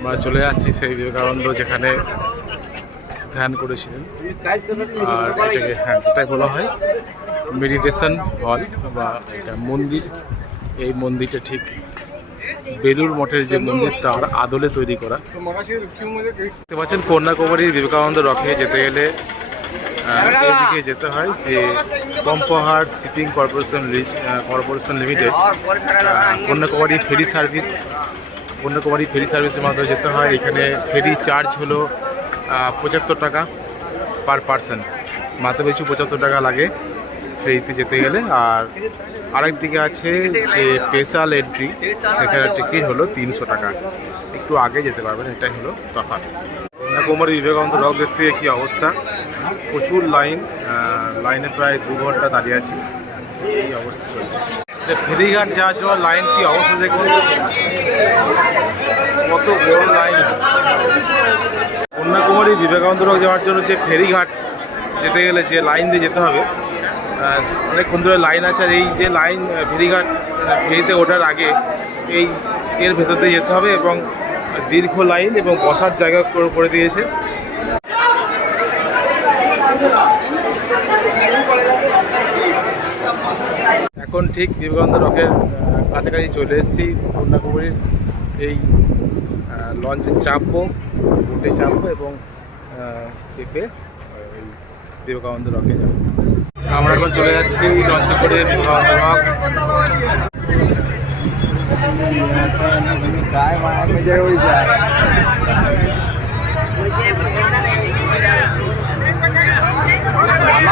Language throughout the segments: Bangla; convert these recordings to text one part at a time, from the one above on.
আমরা চলে যাচ্ছি সেই বিবেকানন্দ যেখানে ধ্যান করেছিলেন। আর এটাকে হ্যাঁ যেটাই বলা হয় মেডিটেশন হল বা এটা মন্দির। এই মন্দিরটা ঠিক বেলুর মঠের যে মন্দির, তার আদলে তৈরি করা। দেখতে পাচ্ছেন, কন্যাকুমারী বিবেকানন্দ রকে যেতে গেলে এদিকে যেতে হয় যে Poompuhar shipping corporation corporation limited Kanyakumari ferry service Kanyakumari ferry সার্ভিসের মাধ্যমে যেতে হয়। এখানে ফেরি চার্জ হলো পঁচাত্তর টাকা পার পার্সন মাথা পিছু পঁচাত্তর টাকা লাগে ফেরিতে যেতে গেলে। আর আরেক দিকে আছে যে স্পেশাল এন্ট্রি সেখানে টিকিট হলো তিনশো টাকা। একটু আগে যেতে পারবেন, এটাই হলো তফাৎ। কন্যাকুমারী বিবেকানন্দ রক দেখতে কি অবস্থা? প্রচুর লাইন লাইনে প্রায় দু ঘণ্টা দাঁড়িয়ে আছি। এই অবস্থা চলছে। ফেরিঘাট যাওয়ার জন্য লাইন কি অবস্থা দেখুন। কত বড় লাইন। কন্যাকুমারী বিবেকানন্দ রোগ যাওয়ার জন্য যে ফেরিঘাট যেতে গেলে যে লাইন দিয়ে যেতে হবে অনেকক্ষণ ধরে লাইন আছে। আর এই যে লাইন ফেরিঘাট ফেরিতে ওঠার আগে এই এর ভেতর দিয়ে যেতে হবে এবং দীর্ঘ লাইন এবং বসার জায়গা করে দিয়েছে। এখন ঠিক বিবেকানন্দ রকের কাছাকাছি চলে এসেছি কন্যাকুমারীর এই লঞ্চে চাপবো বোটে চাপবো এবং চেপে এই বিবেকানন্দ রকে যাব। আমরা এখন চলে যাচ্ছি লঞ্চে করে বিবেকানন্দ রক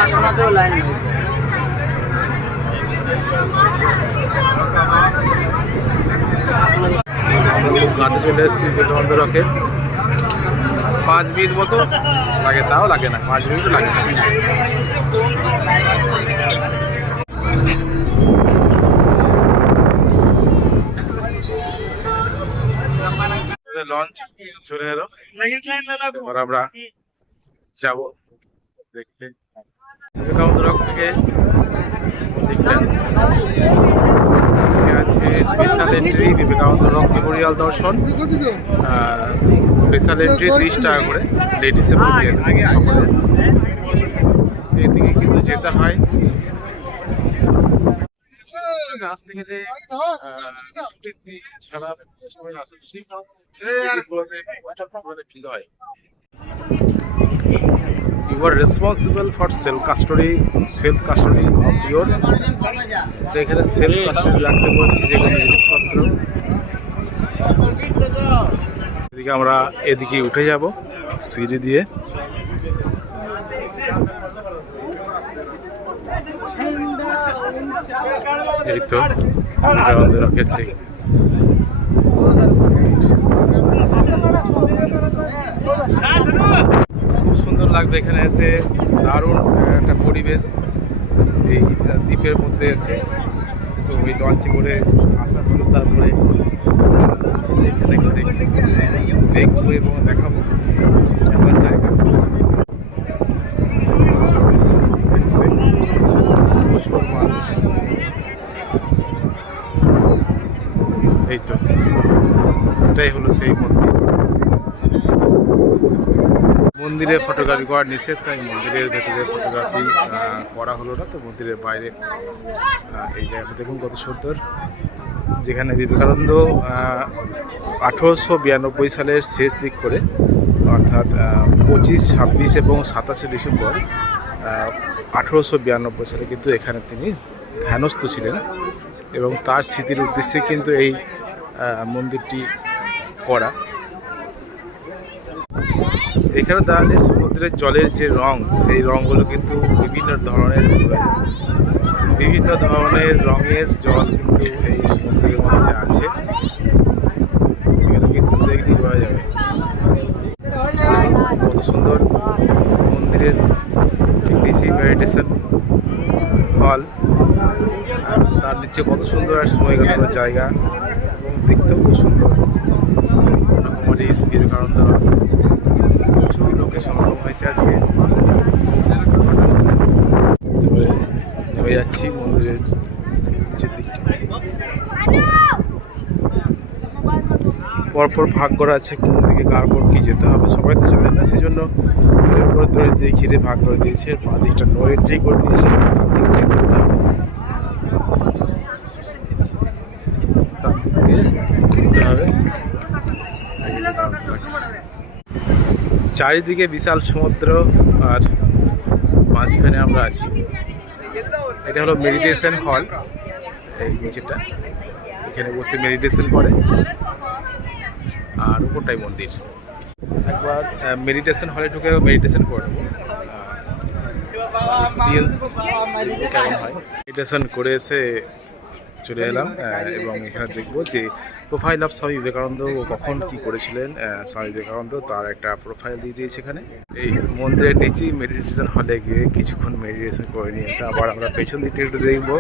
আমরা খুব কাছে চলে এসেছি বিবেকানন্দ রকে পাঁচ মিনিট মতো লাগে, তাও লাগে না, পাঁচ মিনিট লাগে না। লঞ্চ চলে এলো। এবার আমরা যাব। দেখতে। Special entry Vivekananda rock memorial দর্শন। স্পেশাল এন্ট্রি ত্রিশ টাকা করে। লেডিস এবং এদিকে কিন্তু যেতে হয়। ছুটির দিন ছাড়া সময় আসে বেশি ভিড় হয়। You are responsible for self custody self custody of your তো এখানে সেলফ কাস্টডি রাখতে বলছি যেগুলো জিনিসপত্র। এদিকে আমরা এদিকে উঠে যাব সিঁড়ি দিয়ে। এই তো রকেট সিং খুব সুন্দর লাগবে এখানে এসে। দারুণ একটা পরিবেশ এই দ্বীপের মধ্যে এসে। তো ওই লঞ্চে করে আসা হলো তারপরে দেখব। এবং দেখাবো। প্রচুর মানুষ। এই তো। এটাই হলো সেই মন্দির। মন্দিরে ফটোগ্রাফি করা নিষেধ, তাই মন্দিরের ভেতরে ফটোগ্রাফি করা হলো না, তো মন্দিরের বাইরে এই জায়গাটা দেখুন কত সুন্দর। যেখানে বিবেকানন্দ আঠেরোশো বিরানব্বই সালের শেষ দিক করে, অর্থাৎ পঁচিশ, ছাব্বিশ এবং সাতাশে ডিসেম্বর আঠেরোশো বিরানব্বই সালে কিন্তু এখানে তিনি ধ্যানস্থ ছিলেন এবং তার স্মৃতির উদ্দেশ্যে কিন্তু এই মন্দিরটি করা। এখানে দাঁড়ালে সমুদ্রের জলের যে রং, সেই রঙগুলো কিন্তু বিভিন্ন ধরনের বিভিন্ন ধরনের রঙের জল কিন্তু এই সমুদ্রের মধ্যে আছে। কিন্তু দেখলেই বোঝা যাবে। কত সুন্দর মন্দিরের মেডিটেশন হল। আর তার নিচে কত সুন্দর আর সময় কাটানোর জায়গা। দেখতেও খুব সুন্দর। কন্যাকুমারীর বিবেকানন্দ প্রচুর লোকের সমাগম হয়েছে আজকে। নেমে যাচ্ছি মন্দিরের পরপর ভাগ করা আছে, কোন দিকে কার কোন কী যেতে হবে, সবাই তো জানে না সেই জন্য ঘিরে ভাগ করে দিয়েছে, বাঁ দিকটা নো এন্ট্রি করে দিয়েছে ডান দিক করতে হবে ডান দিক দিয়ে ঘুরতে হবে এই যে দেখুন আপনাকে। চারিদিকে বিশাল সমুদ্র আর মাঝখানে আমরা আছি। এটা হলো মেডিটেশন হল। এই নিচেটা এখানে বসে মেডিটেশন করে। আর উপরটাই মন্দির। একবার মেডিটেশন হলে ঢুকে মেডিটেশন করে নেব। এক্সপিরিয়েন্স কেমন হয়? মেডিটেশন করে এসে চলে এলাম এবং এখানে দেখব যে প্রোফাইল অফ স্বামী বিবেকানন্দ ও কখন কি করেছিলেন স্বামী বিবেকানন্দ? তার একটা প্রোফাইল দিয়ে দিয়েছে এখানে। এই মন্দিরের নিচেই মেডিটেশন হলে গিয়ে কিছুক্ষণ মেডিটেশন করে নিয়ে এসে আবার আমরা পেছন দিকটা একটু দেখব।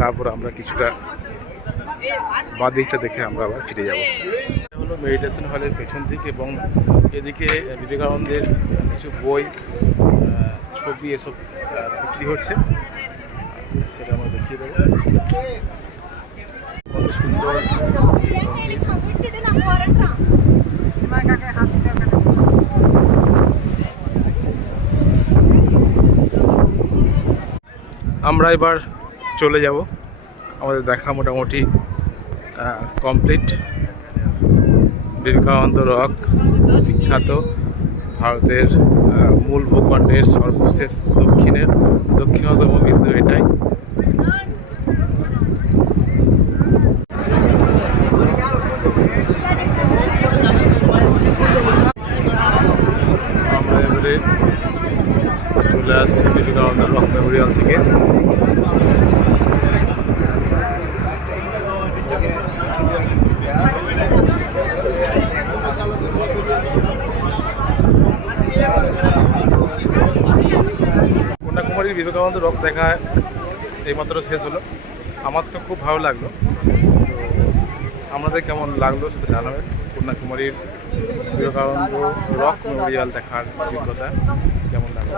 তারপর আমরা কিছুটা বাঁ দিকটা দেখে আমরা আবার ফিরে যাব। এটা হলো মেডিটেশন হলের পেছন দিক এবং এদিকে বিবেকানন্দের কিছু বই ছবি এসব বিক্রি হচ্ছে। আমরা কত সুন্দর। আমরা এবার চলে যাব। আমাদের দেখা মোটামুটি কমপ্লিট বিবেকানন্দ রক, বিখ্যাত ভারতের মূল ভূখণ্ডের সর্বশেষ দক্ষিণের, দক্ষিণতম বিন্দু এটাই আমরা এবারে চলে আসছি বিবেকানন্দ রক মেমোরিয়াল থেকে কন্যাকুমারীর বিবেকানন্দ রক দেখা এইমাত্র শেষ হলো। আমার তো খুব ভালো লাগল। আমাদের কেমন লাগল সেটা জানাবেন। কন্যাকুমারীর বিবেকানন্দ রক মেমোরিয়াল দেখার অভিজ্ঞতা কেমন লাগল?